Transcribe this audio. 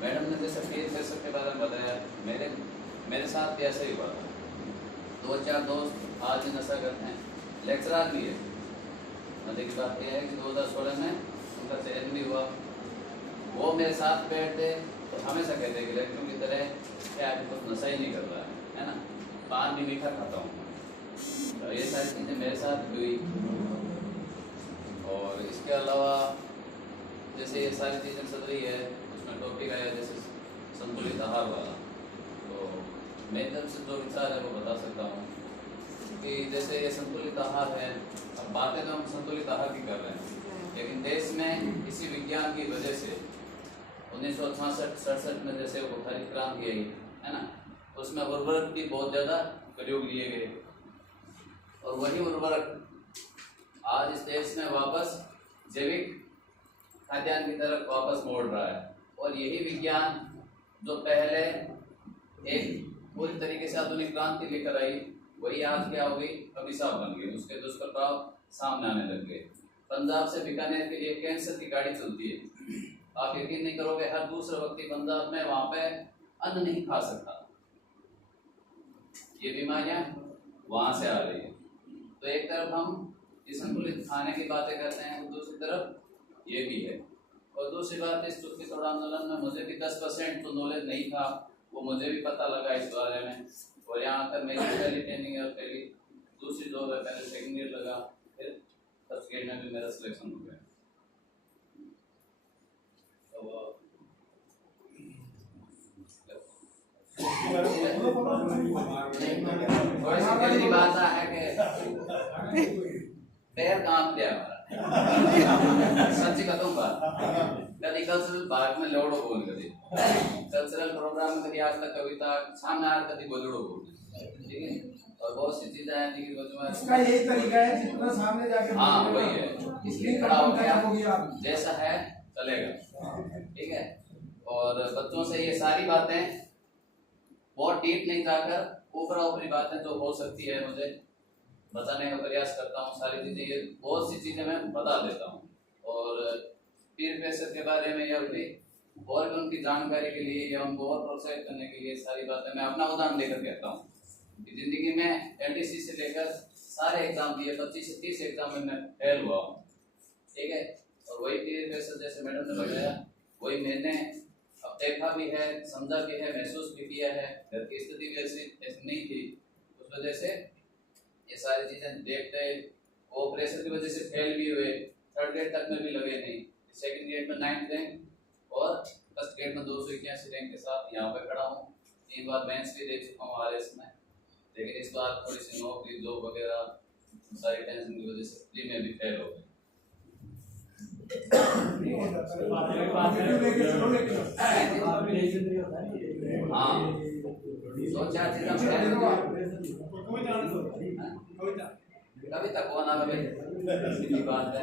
Madam ने जैसे पीर फैसल के बारे में बताया, मेरे साथ भी ऐसा ही हुआ था। 2-4 दोस्त आज भी नशा करते हैं, लेक्चरार भी है। मजे की बात यह है कि 2016 में उनका चयन भी हुआ। वो मेरे साथ बैठते तो हमेशा कहते कि लड़कियों की तरह क्या अभी कुछ नशा ही नहीं कर रहा है ना, पान भी मीठा खाता हूँ। तो ये सारी चीज़ें मेरे साथ भी हुई। और इसके अलावा जैसे ये सारी चीज़ें चल रही है, उसमें टॉपिक आया जैसे संतुलित आहार वाला, तो मेरी तरफ से जो विचार है वो बता सकता हूँ कि जैसे ये संतुलित आहार है। अब बातें तो हम संतुलित आहार की कर रहे हैं, लेकिन देश में इसी विज्ञान की वजह से 1966-67 में जैसे वो हरित क्रांति आई है ना, उसमें उर्वरक की बहुत ज़्यादा प्रयोग लिए गए और वही उर्वरक आज इस देश में वापस जैविक खाद्यान्न की तरफ वापस मोड़ रहा है। और यही विज्ञान जो पहले एक पूरी तरीके से आधुनिक क्रांति लेकर आई, वही आज क्या हो गई, अभिशाप बन गई। उसके दुष्प्रभाव सामने आने लग गए। पंजाब से बीकानेर के लिए कैंसर की गाड़ी चलती है। आप यकीन नहीं करोगे, हर दूसरा व्यक्ति पंजाब में वहाँ पे अन्न नहीं खा सकता। ये बीमारियां वहाँ से आ रही है। तो एक तरफ हम संतुलित खाने की बातें करते हैं, तो दूसरी तरफ ये भी है। और दूसरी बात, इस चुटकी तोड़ आंदोलन में मुझे भी 10% तो नॉलेज नहीं था, वो मुझे भी पता लगा इस बारे में। और यहाँ आकर मेरी पहली ट्रेनिंग है और पहली दूसरी जॉब है, पहले सेकेंड ईयर लगा, फिर फर्स्ट ईयर में भी मेरा सिलेक्शन हो गया। तो बात है कि पैर कांप गया हमारा। सच्ची कहूँ बात, कभी कल्चरल पार्क में लोड़ो बोल कभी कल्चरल प्रोग्राम में कभी आज तक कविता सामने आ कभी बोलड़ो बोल, ठीक है। और बहुत सी चीजें हैं लेकिन उसका यही तरीका है जितना सामने जाके, हाँ वही है, इसलिए खड़ा हो गया जैसा है चलेगा, ठीक है। और बच्चों से ये सारी बातें बहुत डीप नहीं जाकर ऊपरी ऊपरी बातें जो हो सकती है मुझे बताने का प्रयास करता हूँ। सारी चीजें, ये बहुत सी चीजें मैं बता देता हूँ। और पीर फैसल के बारे में या भी और भी उनकी जानकारी के लिए या उनको और प्रोत्साहित करने के लिए सारी बातें मैं अपना उदाहरण लेकर कहता हूँ। जिंदगी में एलडीसी से लेकर सारे एग्जाम दिए, 25 से 30 एग्जाम में मैं फेल हुआ हूँ, ठीक है। और वही पीर फैसल जैसे मैडम ने बताया, वही मैंने अब देखा भी है, समझा भी है, महसूस भी किया है। घर की स्थिति भी ऐसी नहीं थी, उस वजह से ये सारी चीजें देखते, वो प्रेशर की वजह से फेल भी हुए, थर्ड ग्रेड तक में भी लगे नहीं, सेकंड ग्रेड में 9th रैंक और फर्स्ट ग्रेड में 281 रैंक के साथ यहाँ पे खड़ा हूँ। 3 बार मेंस भी दे चुका हूँ आरएस में, लेकिन इस बार थोड़ी सी नौकरी जॉब वगैरह सारी टेंशन की वजह से प्री में भी फेल हो गए। हाँ, 2-4 कविता कौन आ गई बात है।